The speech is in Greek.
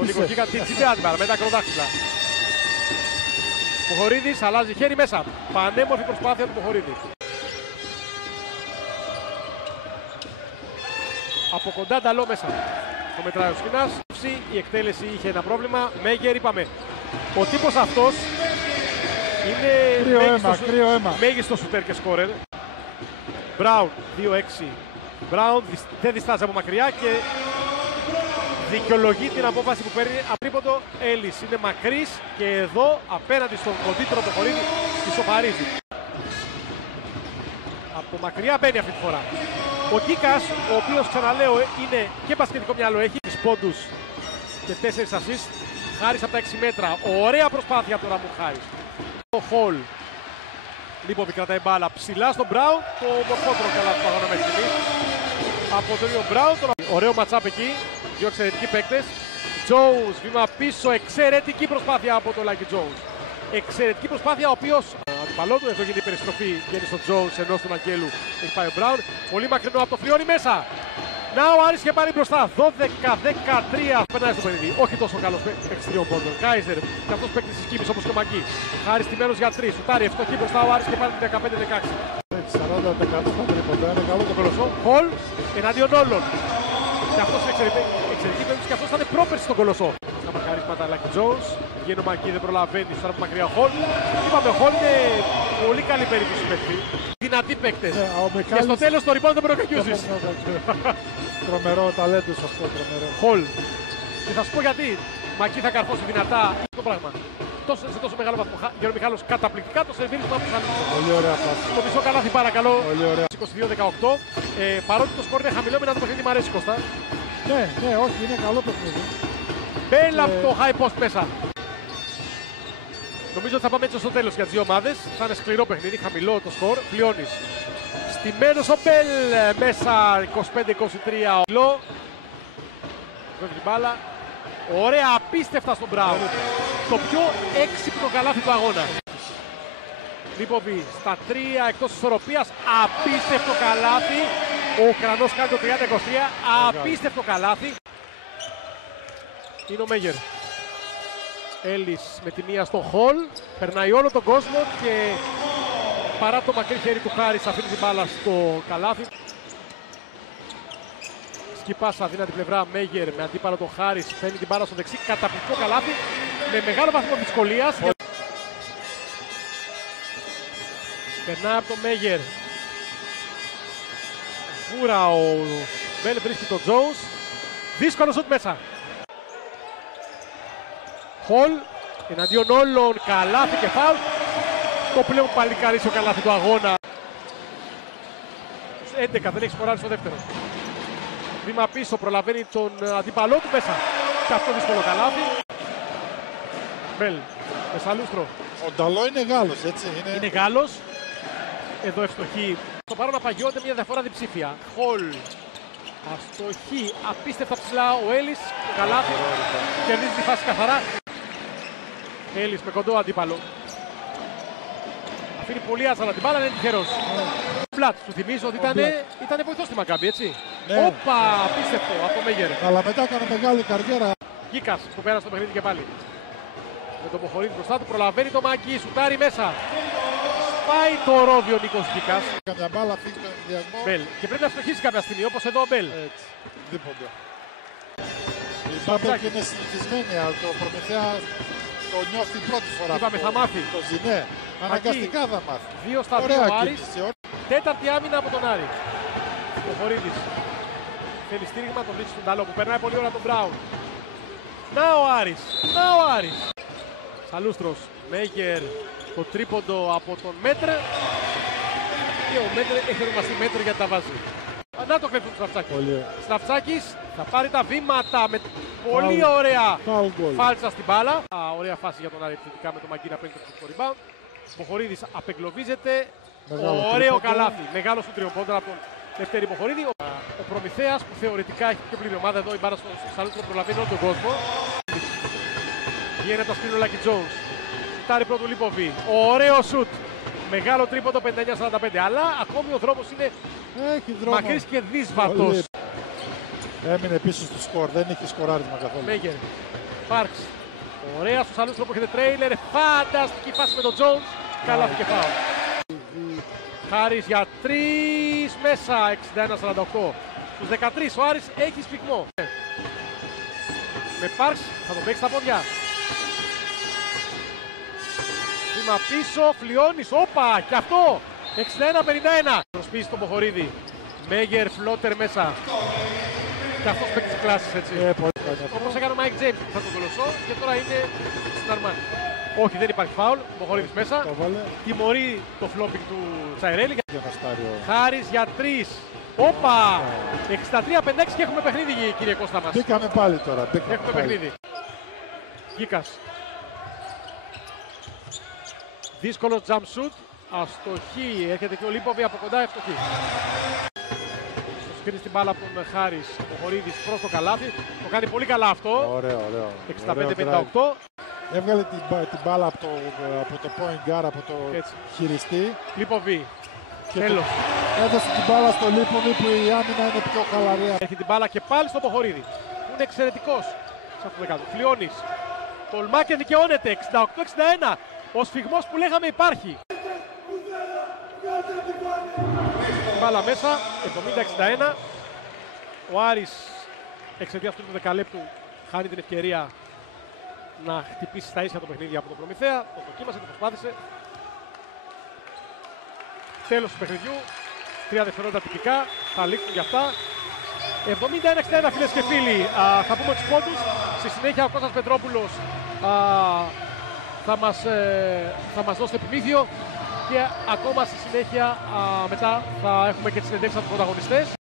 Ο Νικοκίκα την τσιμπιάζει με τα κροδάχτυλα. Ποχορίδης αλλάζει χέρι μέσα. Πανέμορφη προσπάθεια του Ποχορίδη. Από κοντά Νταλό μέσα. Το μετράει ο Σκινάς. Η εκτέλεση είχε ένα πρόβλημα. Μέγερ είπαμε. Ο τύπος αυτός είναι μέγιστο σουτέρ και σκόρερ. Μπράουν 2-6. Μπράουν δεν διστάζει από μακριά και δικαιολογεί την απόφαση που παίρνει απρίποντο. Έλλης είναι μακρύς και εδώ απέναντι στον κοντύτερο Ποχορίδη ισοφαρίζει. Από μακριά μπαίνει αυτή τη φορά. Ο Κίκας, ο οποίος ξαναλέω είναι και μπασκετικό μυαλό, έχει 3 πόντους και 4 ασίστ. Χάρης από τα 6 μέτρα. Ωραία προσπάθεια από τον Ραμούν Χάρης. Ο Χολ. Λίποβι κρατάει μπάλα ψηλά στον Μπράουν. Το μορφότερο καλά του αγώνα μέχρι στιγμής. Από τον ίδιο Μπράουν. Ωραίο ματσάπ εκεί. Δύο εξαιρετικοί παίκτες. Jones βήμα πίσω. Εξαιρετική προσπάθεια από τον Λάκη Jones. Εξαιρετική προσπάθεια ο οποίος αντιπαλό του. Εδώ γίνεται η περιστροφή. Βγαίνει στον Jones ενώ στον Αγγέλου έχει πάει ο Μπράουν. Πολύ μακρινό από το Φριόνι μέσα. Να ο Άρης και πάρει μπροστά. 12-13 περνάει στο παιχνίδι. Όχι τόσο καλός παίκτης τριών πόντων. Κάιζερ και αυτός παίκτης της Κίμης όπως και ο Μαγκή. Χάρης τιμένος για 3. Σουτάρει ευστοχή μπροστά ο Άρης και πάρει 15-16. 40% στα τρίποντα. Είναι καλό το Κολοσσό. Χολ εναντίον όλων. Και αυτός είναι εξαιρετική περίπτωση και αυτός ήταν πρόπερση στον Κολοσσό. Στα μακαρίσματα Λάκη Jones. Βγαίνει ο Μαγκή, δεν προλαβαίνει. Στραβεί από μακριά Χολ. Είπαμε Χολ είναι πολύ καλή περίπτωση παίκτη. Δυνατοί παίκτες. Και στο τέλος το rebound δεν μπορεί να κακιούσεις. Τρομερό ταλέντο σε αυτό, τρομερό. Χολ. Και θα σου πω γιατί. Μαγκή θα καρφώσει δυνατά. Το πράγμα. Σε τόσο μεγάλο βαθμό. Γιώργο Μιχάλος καταπληκτικά το σερβίρισμα που θα λύσει. Πολύ ωραία πάση. Το μισό καλάθι παρακαλώ. Πολύ ωραία. 22-18. Παρότι το σκορ είναι χαμηλό, με το παιχνίδι μου αρέσει Κώστα. Ναι, όχι, είναι καλό παιχνίδι. Μπέλα από το high post μέσα. Νομίζω ότι θα πάμε έτσι στο τέλος για τις δύο ομάδες. Θα είναι σκληρό παιχνίδι, χαμηλό το σκορ. Πλειώνεις. Στημένος ο Μπέλ μέσα 25-23. Βεύγει μπάλα. Ωραία, απίστευτα στον Μπράουν. Το πιο έξυπνο καλάθι του αγώνα. Λίποβι στα 3 εκτός ισορροπίας. Απίστευτο καλάθι. Ο Ουκρανός κάνει το 30-23. Απίστευτο καλάθι. Είναι ο Μέγερ. Έλλης με τη μία στο Χολ. Περνάει όλο τον κόσμο και παρά το μακρύ χέρι του Χάρης αφήνει την μπάλα στο καλάθι. Σκυπάσα αδύνατη πλευρά Μέγερ με αντίπαλο τον Χάρης. Φέρνει την μπάλα στο δεξί. Καταπληκτικό καλάθι με μεγάλο βαθμό δυσκολίας. Περνάει από τον Μέγερ. Βούρα ο Μπέλ βρίσκει τον Jones. Δύσκολο σουτ μέσα. Χολ εναντίον όλων. Καλάθι και φάουλ. Το πλέον παλικαρίσιο καλάθι του αγώνα. 11 δεν έχει σκοράρει στο δεύτερο. Βήμα πίσω προλαβαίνει τον αντίπαλό του μέσα. Και αυτό δύσκολο καλάθι. Μπέλ με σαλούστρο. Ο Νταλό είναι Γάλλος, έτσι. Είναι Γάλλος. Εδώ ευστοχή. Στο παρόν απαγιώνται μια διαφορά διψήφια. Χολ. Αστοχή. Απίστευτα ψηλά ο Έλλης. Το καλάθι. Κερδίζει τη φάση καθαρά. Έλλης με κοντό αντίπαλο. Αφήνει πολύ άσχαλα την μπάλα, είναι τυχερός. Φλατ, σου θυμίζω ότι ήταν βοηθός στη Μακάμπη, έτσι. Όπα, απίστευτο από το Μέγερ. Αλλά μετά έκανε μεγάλη καριέρα. Κίκας που πέρασε το παιχνίδι και πάλι. Με τον Ποχορίδη μπροστά του προλαβαίνει το Μαγκή, σουτάρει μέσα. Πάει το ρόδιο ο Νίκος Κίκας. Καμιά μπάλα φύγει τον ενδιασμό. Μπέλ. Και πρέπει να στοχίσει κάποια στιγμή, όπως εδώ ο Μπέλ. Έτσι, δίποντα. Η Μπάμπεκ είναι συνηθισμένη, αλλά το Προμηθέα το νιώθει πρώτη φορά. Είπαμε θα μάθει. Το Ζινέ. Αναγκαστικά θα μάθει. 2 στα 2 ο Άρης. Τέταρτη άμυνα από τον Άρη. Ο Χορίδης. Θέλει στήριγμα, τον βρίσκει στον Ταλό που περνάει πολύ ώρα τον Μπράουν. Να ο Άρης. Να ο Άρης. Σαλούστρος. Μέγερ. Το τρίποντο από τον Μέτρ. Και ο Μέτρ έχει ονομαστεί Μέτρ γιατί τα βάζει. Να το κλέψουν του Στραυτσάκη. Στραυτσάκης θα πάρει τα βήματα με πολύ ωραία φάλτσα στην μπάλα. Ωραία φάση για τον Άρη επιθετικά με τον Μαγκή να παίρνει το rebound. Μποχορίδης απεγκλωβίζεται. Ωραίο καλάθι. Μεγάλο σου τριοπόντα από τον Λευτέρη Μποχορίδη. Ο Προμηθέας που θεωρητικά έχει πιο πλήρη ομάδα εδώ. Η μπάρα στο Σαλούτρο προλαβαίνει όλο τον κόσμο. Βγαίνει από τα σκρίνο Λάκη Jones. Σουτάρει πρώτο Λίποβι. Ωραίο σουτ. Μεγάλο τρίποντο 59-45. Αλλά ακόμη ο δρόμος είναι μακρύς και δύσβατος. Έμεινε πίσω στο σκορ. Δεν είχε σκοράρισμα καθόλου. Μέγερ. Πάρξ. Ωραία στους αλλούς που έχετε τρέιλερ. Φανταστική φάση με τον Jones. Καλά και φάουλ. Χάρης για 3 μέσα. 61-48. Στους 13 ο Άρης έχει σφιγμό. Με Πάρξ θα τον παίξει στα πόδια. Βήμα πίσω, Φλιώνης, όπα, και αυτό, 61-51. Προσπίσει τον Ποχορίδη, Μέγερ, Φλότερ μέσα. Και αυτός παίξει τις κλάσεις, έτσι. Όπως έκανε ο Μάικ Τζέιμς, θα τον κολοσσό και τώρα είναι στην Αρμάνη. Όχι, δεν υπάρχει φάουλ, Ποχορίδης μέσα. Τιμωρεί το φλόπινγκ του Τσαϊρέλη. Χάρης για 3. Όπα! 63-56 και έχουμε παιχνίδι, κύριε Κώστα μας. Μπήκαμε πάλι τώρα. Έχουμε παιχνίδι. Γκίκας. Δύσκολο jump shoot. Αστοχή. Έρχεται και ο Λίποβι από κοντά, ευστοχή. Σκρίνει την μπάλα από τον Χάρης. Ο Χορίδης προς το καλάθι. Το κάνει πολύ καλά αυτό. Ωραίο. 65-58. Έβγαλε την μπάλα από το point guard, από το χειριστή. Λίποβι. Τέλος. Έδωσε την μπάλα στο Λίποβι που η άμυνα είναι πιο χαλαρή. Έχει την μπάλα και πάλι στο Ποχορίδη. Που είναι εξαιρετικός. Φλιώνης. Τολμά και δικαιώνεται. 68-61. Ο σφιγμός που λέγαμε υπάρχει. Μπάλα μέσα. 70-61. Ο Άρης εξαιτίας του δεκαλέπτου χάνει την ευκαιρία να χτυπήσει στα ίσια το παιχνίδι από τον Προμηθέα. Το δοκίμασε, το προσπάθησε. Τέλος του παιχνιδιού. 3 δευτερόλεπτα τυπικά. Θα λήξουν για αυτά. 71-61, φίλες και φίλοι. Θα πούμε τους πόντους. Στη συνέχεια ο Κώστας Πετρόπουλος θα μας δώσει το επιμήθειο. Και ακόμα στη συνέχεια μετά θα έχουμε και τις συνεντεύξεις από τους πρωταγωνιστές.